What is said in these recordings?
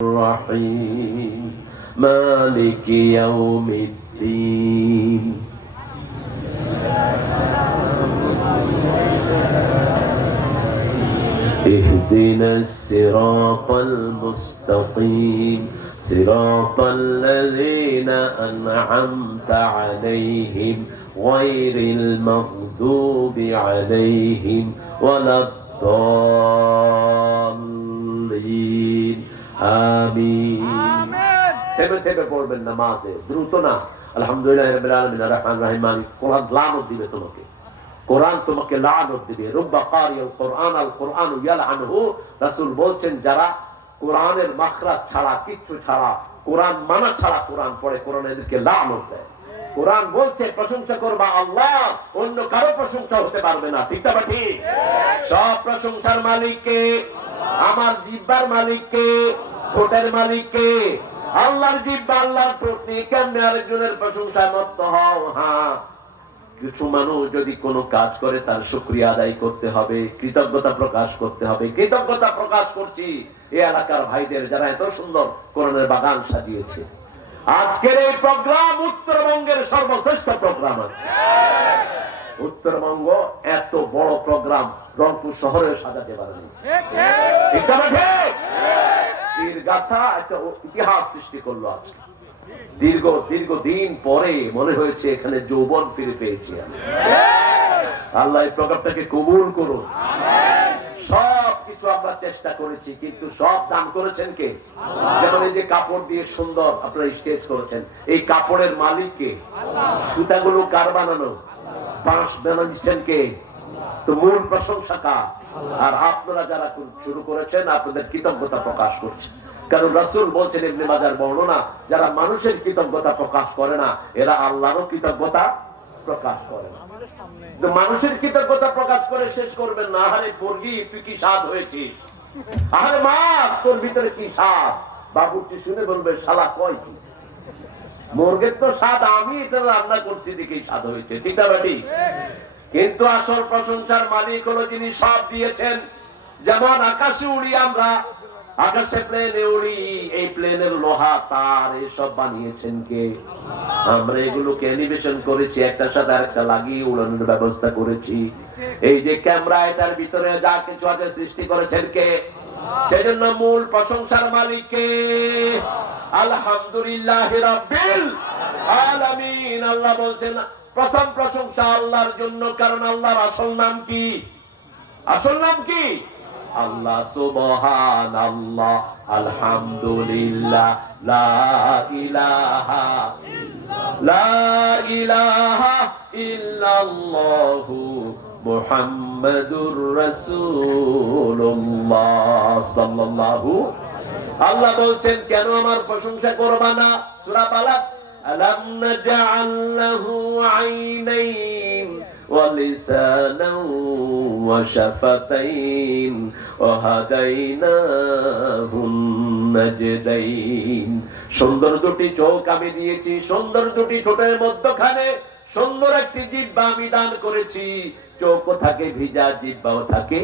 الرحيم مالك يوم الدين اهدنا الصراط المستقيم صراط الذين أنعمت عليهم غير المغضوب عليهم ولا الضالين آمين থেমে থেমে পড়বেন নামাজে, দ্রুত না। আলহামদুলিল্লাহি রাব্বিল আলামিন আর রহমান রহিম মালিক। কোরআন লানত দিবে তোমাকে, কোরআন তোমাকে লানত দিবে। রুব্বা কারিয়াল কোরআন আল কোরআন ইয়ালআনহু। রাসূল বলছেন যারা কোরআনের মাখরাজ ছাড়া, কিচ্ছু ছাড়া, কোরআন মানা ছাড়া কোরআন পড়ে, কোরআন এদেরকে লানত দেয়। কোরআন বলছে প্রশংসা করবা আল্লাহ, অন্য কারো প্রশংসা হতে পারবে না। ঠিক না ঠিক? সব প্রশংসার মালিক কে? আমার জিহ্বার মালিক কে? ঠোঁটের মালিক কে? আল্লাহর জিহ্বা, আল্লাহর ঠোঁট নিয়ে কেমনে আরেকজনের প্রশংসায় মত্ত হও? হ্যাঁ, কিছু মানুষ যদি কোনো কাজ করে তার শুকরিয়া আদায় করতে হবে, কৃতজ্ঞতা প্রকাশ করতে হবে। কৃতজ্ঞতা প্রকাশ করছি এই এলাকার ভাইদের যারা এত সুন্দর কোরআনের বাগান সাজিয়েছে। আজকের এই প্রোগ্রাম উত্তরবঙ্গের সর্বশ্রেষ্ঠ প্রোগ্রাম আছে। উত্তরবঙ্গ এত বড় প্রোগ্রাম রংপুর শহরে সাজাতে পারেনি। গাছা একটা ইতিহাস সৃষ্টি করলো আজকে। দীর্ঘদিন পরে মনে হয়েছে এখানে যৌবন ফিরে পেয়েছি। আল্লাহ এই প্রোগ্রামটাকে কবুল করুন। সব কিছু আমরা চেষ্টা করেছি, কিন্তু সব দান করেছেন কে? যেমন এই যে কাপড় দিয়ে সুন্দর আপনারা স্টেজ করেছেন, এই কাপড়ের মালিক কে? সুতাগুলো কার বানানো? বাঁশ বানাচ্ছেন কে? তো মূল প্রশংসা কার? আর আপনারা যারা শুরু করেছেন আপনাদের কৃতজ্ঞতা প্রকাশ করছেন। কারণ রাসূল বলছেন, ইবনে মাজার বর্ণনা, যারা মানুষের কৃতজ্ঞতা প্রকাশ করে না এরা আল্লাহরও কৃতজ্ঞতা প্রকাশ করে না। মানুষের কৃতজ্ঞতা প্রকাশ করে শেষ করবেন না। আরে মুরগি তুই কি স্বাদ হয়েছিস, আরে মাছ তোর ভিতরে কি স্বাদ। বাবুর্চি শুনে বলবে শালা কয় কি, মুরগির তো স্বাদ আমি এটা রান্না করছি দেখেই স্বাদ হয়েছে। ঠিক না ঠিক? কিন্তু আসল প্রশংসার মালিক হলো যিনি সব দিয়েছেন। যেমন আকাশে উড়ি আমরা, আকাশে প্লেনে উড়ি, এই প্লেনের লোহা তার এসব বানিয়েছেন কে? আমরা এগুলোকে অ্যানিমেশন করেছি, একটার সাথে আরেকটা লাগিয়ে উড়ানোর ব্যবস্থা করেছি। এই যে ক্যামেরা, এটার ভিতরে যা কিছু আছে সৃষ্টি করেছেন কে? সেজন্য মূল প্রশংসার মালিক কে? আলহামদুলিল্লাহি রাব্বিল আলামিন। আল্লাহ বলছেন প্রথম প্রশংসা আল্লাহর জন্য, কারণ আল্লাহর আসল নাম কি? আসল নাম কি? আল্লাহ। সুবহানাল্লাহ, আলহামদুলিল্লাহ, লা ইলাহা ইল্লাল্লাহু মুহাম্মাদুর রাসূলুল্লাহ সাল্লাল্লাহু। আল্লাহ বলছেন কেন আমার প্রশংসা করবা না? সূরা বালাদ, আলাম নাজআল লাহু আইনাইন ওয়া লিসানান ওয়া শাফাতাইন ওয়া হাদাইনাহুন নাজদাইন। সুন্দর দুটি চোখ আমি দিয়েছি, সুন্দর দুটি ঠোঁটের মধ্যখানে সুন্দর একটি জিহ্বা আমি দান করেছি। চোখও থাকে ভিজা, জিহ্বাও থাকে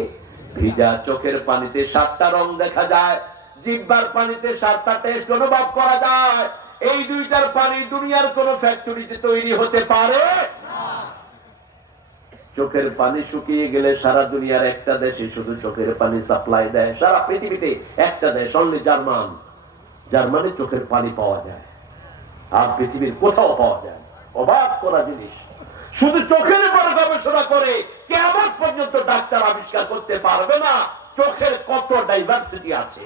ভিজা। চোখের পানিতে 7টা রং দেখা যায়, জিহ্বার পানিতে 7টা টেস্ট অনুভব করা যায়। এই দুইটার পানি দুনিয়ার কোন ফ্যাক্টরিতে তৈরি হতে পারে না। চোখের পানি শুকিয়ে গেলে সারা দুনিয়ার একটা দেশে শুধু চোখের পানি সাপ্লাই দেয়, সারা পৃথিবীতে একটা দেশ, অনলি জার্মান। জার্মানে চোখের পানি পাওয়া যায়, আর পৃথিবীর কোথাও পাওয়া যায়। অবাক করা জিনিস। শুধু চোখের উপর গবেষণা করে কিয়ামত পর্যন্ত ডাক্তার আবিষ্কার করতে পারবে না চোখের কত ডাইভার্সিটি আছে।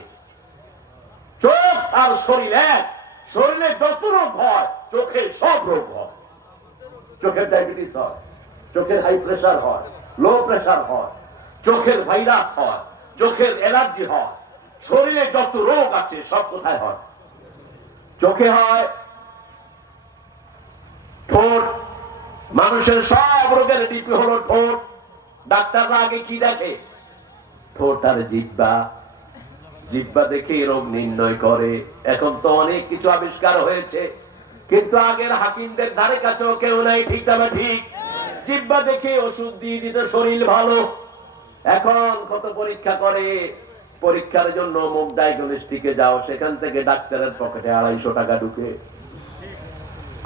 চোখ আর শরীর এক। শরীরে যত রোগ হয় চোখে সব রোগ হয়। চোখের ডায়াবেটিস হয়, চোখের হাই প্রেসার হয়, লো প্রেসার হয়, চোখের ভাইরাস হয়, চোখের অ্যালার্জি হয়। শরীরে যত রোগ আছে সব কোথায় হয়? চোখে হয়। ঠোঁট, মানুষের সব রোগের ডিপি হলো ঠোঁট। ডাক্তাররা আগে কি দেখে? ঠোঁট আর জিহ্বা। জিহ্বা দেখে রোগ নির্ণয় করে। এখন তো অনেক কিছু আবিষ্কার হয়েছে, কিন্তু আগের হাকিমদের ধারে কাছেও কেউ নাই। ঠিক না ঠিক? জিহ্বা দেখে ওষুধ দিয়ে দিত, শরীর ভালো। এখন কত পরীক্ষা করে, পরীক্ষার জন্য মুখ ডায়াগনস্টিকে যাও, সেখান থেকে ডাক্তারের পকেটে 250 টাকা ঢুকে।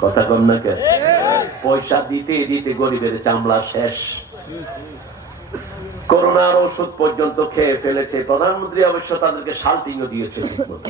কথা কম না কে? পয়সা দিতে দিতে গরিবের চামড়া শেষ। করোনার ওষুধ পর্যন্ত খেয়ে ফেলেছে। প্রধানমন্ত্রী অবশ্য তাদেরকে শাল্টিংও দিয়েছে ঠিক মতো।